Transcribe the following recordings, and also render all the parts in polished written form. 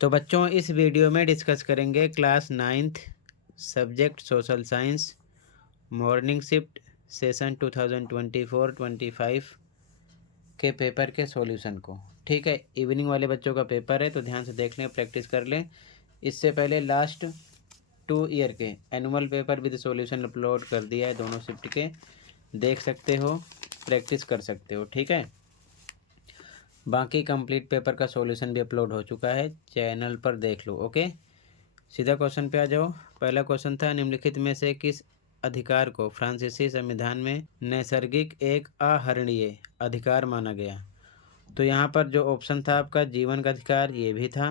तो बच्चों इस वीडियो में डिस्कस करेंगे class 9th subject social science morning shift session 2024-25 के पेपर के सॉल्यूशन को। ठीक है, इवनिंग वाले बच्चों का पेपर है तो ध्यान से देख लें, प्रैक्टिस कर लें। इससे पहले लास्ट 2 ईयर के annual paper with solution upload कर दिया है, दोनों शिफ्ट के देख सकते हो, प्रैक्टिस कर सकते हो। ठीक है, बाकी कंप्लीट पेपर का सॉल्यूशन भी अपलोड हो चुका है, चैनल पर देख लो। ओके, सीधा क्वेश्चन पे आ जाओ। पहला क्वेश्चन था, निम्नलिखित में से किस अधिकार को फ्रांसीसी संविधान में नैसर्गिक एक आहरणीय अधिकार माना गया? तो यहाँ पर जो ऑप्शन था आपका, जीवन का अधिकार ये भी था,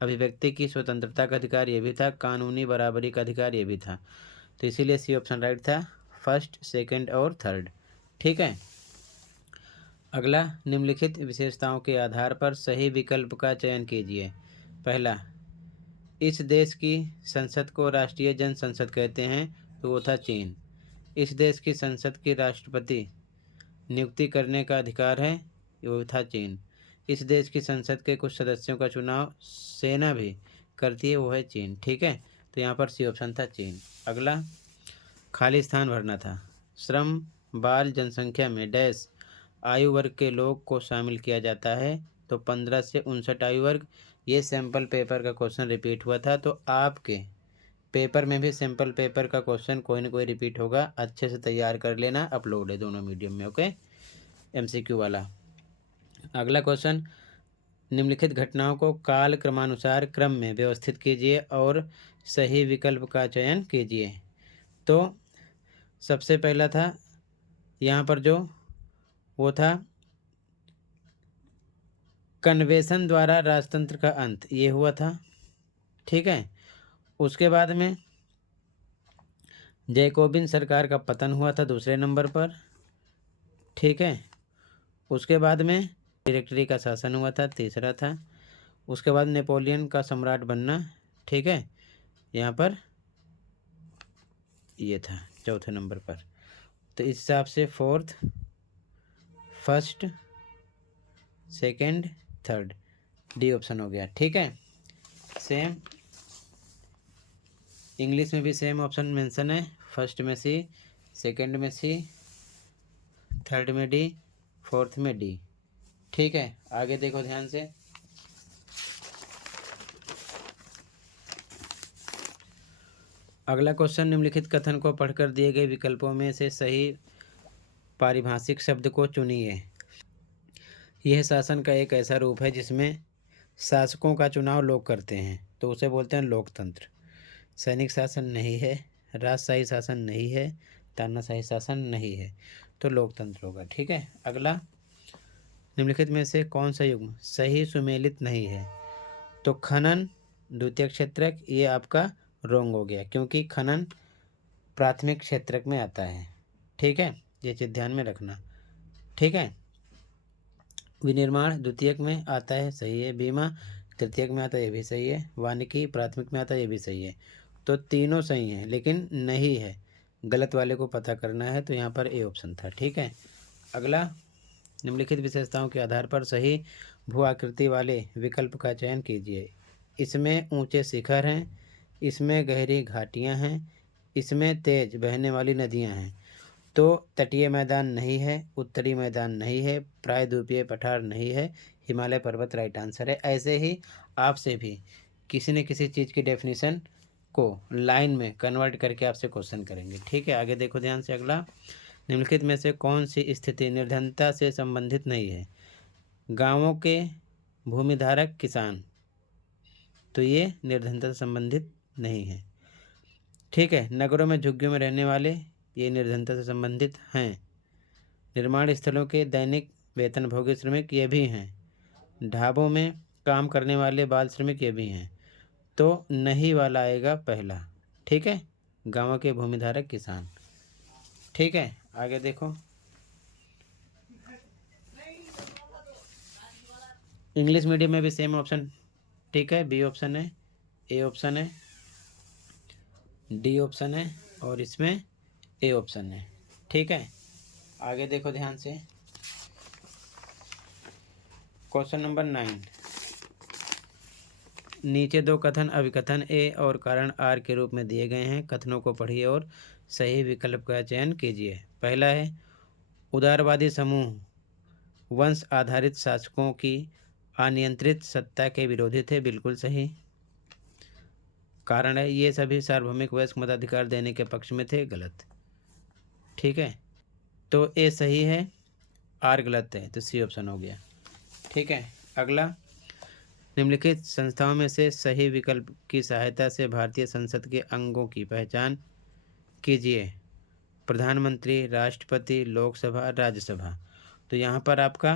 अभिव्यक्ति की स्वतंत्रता का अधिकार ये भी था, कानूनी बराबरी का अधिकार ये भी था। तो इसीलिए सी ऑप्शन राइट था, फर्स्ट, सेकंड और थर्ड। ठीक है, अगला, निम्नलिखित विशेषताओं के आधार पर सही विकल्प का चयन कीजिए। पहला, इस देश की संसद को राष्ट्रीय जन संसद कहते हैं, तो वो था चीन। इस देश की संसद की राष्ट्रपति नियुक्ति करने का अधिकार है, वो था चीन। इस देश की संसद के कुछ सदस्यों का चुनाव सेना भी करती है, वो है चीन। ठीक है, तो यहाँ पर सी ऑप्शन था चीन। अगला, खाली स्थान भरना था। श्रम बाल जनसंख्या में डैश आयु वर्ग के लोग को शामिल किया जाता है, तो 15 से 59 आयु वर्ग। ये सैम्पल पेपर का क्वेश्चन रिपीट हुआ था, तो आपके पेपर में भी सैम्पल पेपर का क्वेश्चन कोई ना कोई रिपीट होगा, अच्छे से तैयार कर लेना, अपलोड है दोनों मीडियम में। ओके, एमसीक्यू वाला। अगला क्वेश्चन, निम्नलिखित घटनाओं को काल क्रमानुसार क्रम में व्यवस्थित कीजिए और सही विकल्प का चयन कीजिए। तो सबसे पहला था यहाँ पर जो वो था कन्वेंशन द्वारा राजतंत्र का अंत, ये हुआ था। ठीक है, उसके बाद में जैकोबिन सरकार का पतन हुआ था दूसरे नंबर पर। ठीक है, उसके बाद में डायरेक्टरी का शासन हुआ था, तीसरा था। उसके बाद नेपोलियन का सम्राट बनना, ठीक है, यहाँ पर ये था चौथे नंबर पर। तो इस हिसाब से fourth, first, second, third, D option हो गया। ठीक है, सेम इंग्लिश में भी सेम ऑप्शन मेंशन है, फर्स्ट में सी, सेकंड में सी, थर्ड में डी, फोर्थ में डी। ठीक है, आगे देखो ध्यान से। अगला क्वेश्चन, निम्नलिखित कथन को पढ़कर दिए गए विकल्पों में से सही पारिभाषिक शब्द को चुनिए। यह शासन का एक ऐसा रूप है जिसमें शासकों का चुनाव लोग करते हैं, तो उसे बोलते हैं लोकतंत्र। सैनिक शासन नहीं है, राजशाही शासन नहीं है, तानाशाही शासन नहीं है, तो लोकतंत्र होगा। ठीक है, अगला, निम्नलिखित में से कौन सा युग्म सही सुमेलित नहीं है? तो खनन, द्वितीय क्षेत्रक, ये आपका रोंग हो गया, क्योंकि खनन प्राथमिक क्षेत्रक में आता है। ठीक है, ये चीज़ ध्यान में रखना। ठीक है, विनिर्माण द्वितीयक में आता है, सही है। बीमा तृतीयक में आता है, ये भी सही है। वानिकी प्राथमिक में आता है, ये भी सही है। तो तीनों सही हैं, लेकिन नहीं है, गलत वाले को पता करना है, तो यहाँ पर ए ऑप्शन था। ठीक है, अगला, निम्नलिखित विशेषताओं के आधार पर सही भू आकृति वाले विकल्प का चयन कीजिए। इसमें ऊंचे शिखर हैं, इसमें गहरी घाटियाँ हैं, इसमें तेज बहने वाली नदियाँ हैं। तो तटीय मैदान नहीं है, उत्तरी मैदान नहीं है, प्रायद्वीपीय पठार नहीं है, हिमालय पर्वत राइट आंसर है। ऐसे ही आपसे भी किसी न किसी चीज़ की डेफिनेशन को लाइन में कन्वर्ट करके आपसे क्वेश्चन करेंगे। ठीक है, आगे देखो ध्यान से। अगला, निम्नलिखित में से कौन सी स्थिति निर्धनता से संबंधित नहीं है? गाँवों के भूमिधारक किसान, तो ये निर्धनता से संबंधित नहीं है। ठीक है, नगरों में झुग्गियों में रहने वाले, ये निर्धनता से संबंधित हैं। निर्माण स्थलों के दैनिक वेतनभोगी श्रमिक, ये भी हैं। ढाबों में काम करने वाले बाल श्रमिक, ये भी हैं। तो नहीं वाला आएगा पहला। ठीक है, गाँव के भूमिधारक किसान। ठीक है, आगे देखो। इंग्लिश मीडियम में भी सेम ऑप्शन, ठीक है, बी ऑप्शन है, ए ऑप्शन है, डी ऑप्शन है, और इसमें ए ऑप्शन है। ठीक है, आगे देखो ध्यान से। क्वेश्चन नंबर 9, नीचे दो कथन अभिकथन ए और कारण आर के रूप में दिए गए हैं। कथनों को पढ़िए और सही विकल्प का चयन कीजिए। पहला है उदारवादी समूह वंश आधारित शासकों की अनियंत्रित सत्ता के विरोधी थे। बिल्कुल सही। कारण है ये सभी सार्वभौमिक वयस्क मताधिकार देने के पक्ष में थे। गलत। ठीक है, तो ए सही है, आर गलत है, तो सी ऑप्शन हो गया। ठीक है, अगला निम्नलिखित संस्थाओं में से सही विकल्प की सहायता से भारतीय संसद के अंगों की पहचान कीजिए। प्रधानमंत्री, राष्ट्रपति, लोकसभा, राज्यसभा। तो यहाँ पर आपका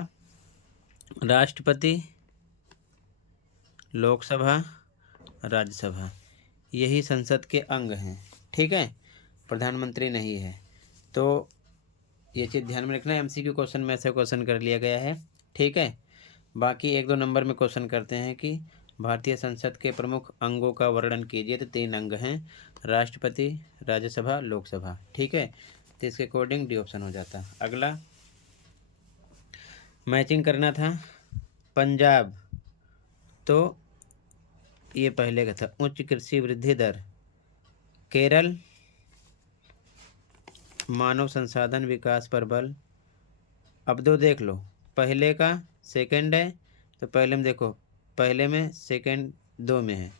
राष्ट्रपति, लोकसभा, राज्यसभा यही संसद के अंग हैं। ठीक है, प्रधानमंत्री नहीं है। तो ये चीज़ ध्यान में रखना। एमसीक्यू क्वेश्चन में ऐसा क्वेश्चन कर लिया गया है। ठीक है, बाकी 1-2 नंबर में क्वेश्चन करते हैं कि भारतीय संसद के प्रमुख अंगों का वर्णन कीजिए। तो 3 अंग हैं, राष्ट्रपति, राज्यसभा, लोकसभा। ठीक है, तो इसके अकॉर्डिंग डी ऑप्शन हो जाता। अगला मैचिंग करना था। पंजाब, तो ये पहले का था उच्च कृषि वृद्धि दर। केरल, मानव संसाधन विकास पर बल। अब दो देख लो, पहले का सेकंड है, तो पहले में देखो, पहले में, सेकंड 2 में है,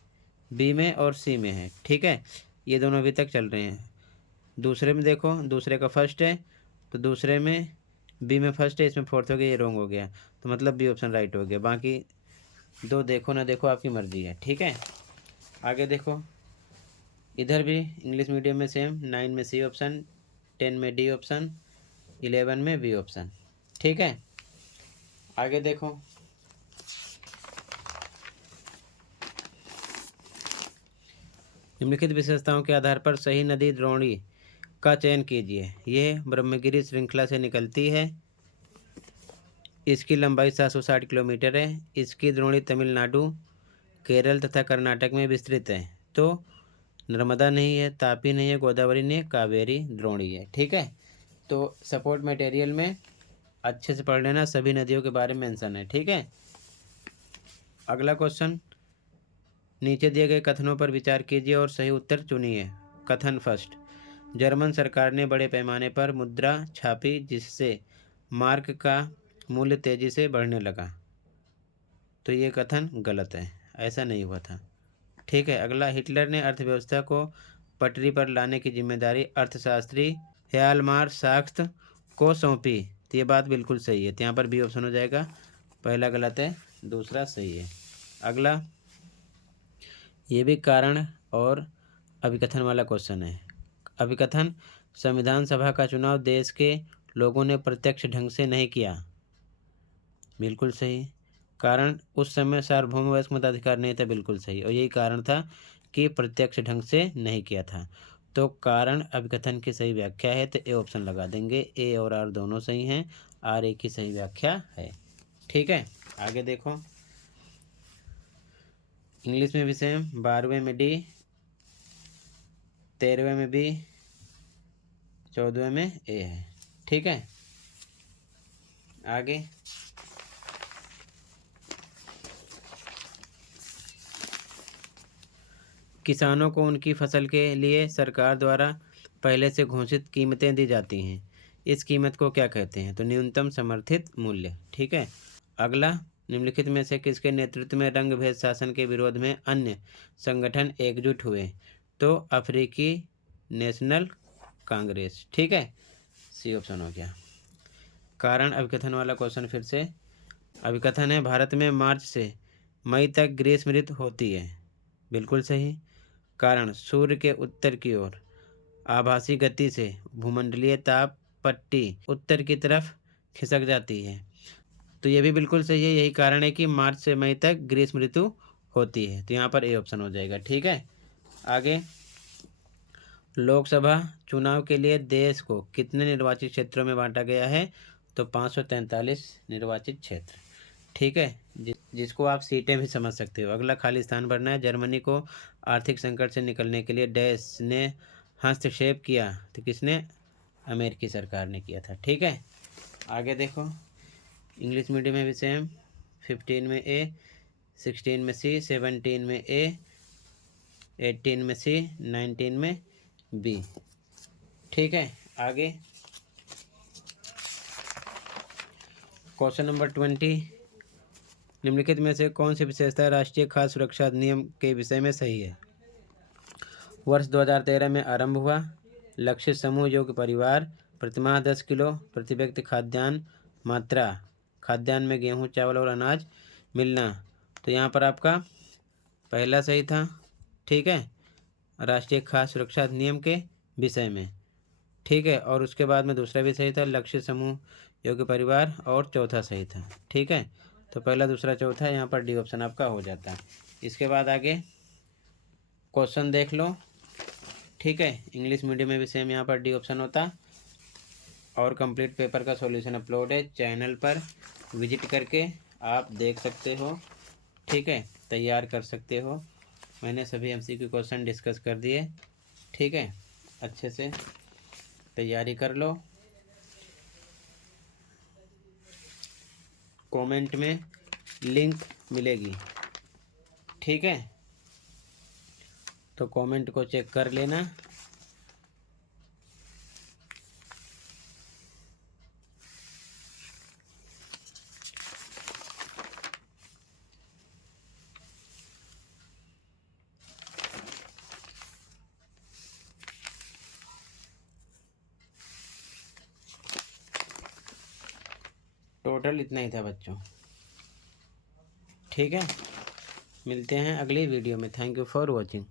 बी में और सी में है। ठीक है, ये दोनों अभी तक चल रहे हैं। दूसरे में देखो, दूसरे का फर्स्ट है, तो दूसरे में बी में फर्स्ट है, इसमें फोर्थ हो गया, ये रॉन्ग हो गया, तो मतलब बी ऑप्शन राइट हो गया। बाकी दो देखो ना देखो, आपकी मर्जी है। ठीक है, आगे देखो, इधर भी इंग्लिश मीडियम में सेम, 9 में सी ऑप्शन, 10 में डी ऑप्शन, 11 में बी ऑप्शन। ठीक है, आगे देखो, निम्नलिखित विशेषताओं के आधार पर सही नदी द्रोणी का चयन कीजिए। यह ब्रह्मगिरी श्रृंखला से निकलती है। इसकी लंबाई 760 किलोमीटर है। इसकी द्रोणी तमिलनाडु, केरल तथा कर्नाटक में विस्तृत है। तो नर्मदा नहीं है, तापी नहीं है, गोदावरी नहीं है, कावेरी द्रोणी है। ठीक है, तो सपोर्ट मटेरियल में अच्छे से पढ़ लेना, सभी नदियों के बारे में मेंशन है। ठीक है, अगला क्वेश्चन, नीचे दिए गए कथनों पर विचार कीजिए और सही उत्तर चुनिए। कथन फर्स्ट, जर्मन सरकार ने बड़े पैमाने पर मुद्रा छापी जिससे मार्क का मूल्य तेजी से बढ़ने लगा। तो ये कथन गलत है, ऐसा नहीं हुआ था। ठीक है, अगला, हिटलर ने अर्थव्यवस्था को पटरी पर लाने की जिम्मेदारी अर्थशास्त्री ह्यालमार साख्त को सौंपी। तो ये बात बिल्कुल सही है, तो यहाँ पर बी ऑप्शन हो जाएगा। पहला गलत है, दूसरा सही है। अगला, ये भी कारण और अभिकथन वाला क्वेश्चन है। अभिकथन, संविधान सभा का चुनाव देश के लोगों ने प्रत्यक्ष ढंग से नहीं किया। बिल्कुल सही। कारण, उस समय सार्वभौम वयस्क मताधिकार नहीं था। बिल्कुल सही, और यही कारण था कि प्रत्यक्ष ढंग से नहीं किया था। तो कारण अभिकथन की सही व्याख्या है, तो ए ऑप्शन लगा देंगे। ए और आर दोनों सही हैं, आर ए की सही व्याख्या है। ठीक है, आगे देखो, इंग्लिश में भी सेम, 12वें में डी, 13वें में बी, 14वें में ए है। ठीक है, आगे किसानों को उनकी फसल के लिए सरकार द्वारा पहले से घोषित कीमतें दी जाती हैं। इस कीमत को क्या कहते हैं? तो न्यूनतम समर्थित मूल्य। ठीक है, अगला, निम्नलिखित में से किसके नेतृत्व में रंग भेद शासन के विरोध में अन्य संगठन एकजुट हुए? तो अफ्रीकी नेशनल कांग्रेस। ठीक है, सी ऑप्शन हो गया। कारण अभिकथन वाला क्वेश्चन फिर से, अभिकथन है भारत में मार्च से मई तक ग्रीष्म ऋतु होती है। बिल्कुल सही। कारण, सूर्य के उत्तर की ओर आभासी गति से भूमंडलीय ताप पट्टी उत्तर की तरफ खिसक जाती है। तो ये भी बिल्कुल सही है, यही कारण है कि मार्च से मई तक ग्रीष्म ऋतु होती है। तो यहाँ पर ए ऑप्शन हो जाएगा। ठीक है, आगे, लोकसभा चुनाव के लिए देश को कितने निर्वाचित क्षेत्रों में बांटा गया है? तो 543 निर्वाचित क्षेत्र। ठीक है, जिसको आप सीटें भी समझ सकते हो। अगला, खाली स्थान भरना है। जर्मनी को आर्थिक संकट से निकलने के लिए डैश ने हस्तक्षेप किया। तो किसने? अमेरिकी सरकार ने किया था। ठीक है, आगे देखो, इंग्लिश मीडियम में भी सेम, 15 में ए, 16 में सी, 17 में ए, 18 में सी, 19 में बी। ठीक है, आगे क्वेश्चन नंबर 20, निम्नलिखित में से कौन सी विशेषता राष्ट्रीय खाद्य सुरक्षा अधिनियम के विषय में सही है? वर्ष 2013 में आरंभ हुआ। लक्षित समूह योग्य परिवार, प्रतिमाह 10 किलो प्रति व्यक्ति खाद्यान्न मात्रा, खाद्यान्न में गेहूं, चावल और अनाज मिलना। तो यहाँ पर आपका पहला सही था। ठीक है, राष्ट्रीय खाद्य सुरक्षा अधिनियम के विषय में। ठीक है, और उसके बाद में दूसरा भी सही था, लक्षित समूह योग्य परिवार, और चौथा सही था। ठीक है, तो पहला, दूसरा, चौथा, यहाँ पर डी ऑप्शन आपका हो जाता है। इसके बाद आगे क्वेश्चन देख लो। ठीक है, इंग्लिश मीडियम में भी सेम यहाँ पर डी ऑप्शन होता। और कंप्लीट पेपर का सॉल्यूशन अपलोड है चैनल पर, विजिट करके आप देख सकते हो। ठीक है, तैयार कर सकते हो। मैंने सभी एमसीक्यू क्वेश्चन डिस्कस कर दिए। ठीक है, अच्छे से तैयारी कर लो। कमेंट में लिंक मिलेगी। ठीक है, तो कमेंट को चेक कर लेना। टोटल इतना ही था बच्चों। ठीक है, मिलते हैं अगली वीडियो में। Thank you for watching.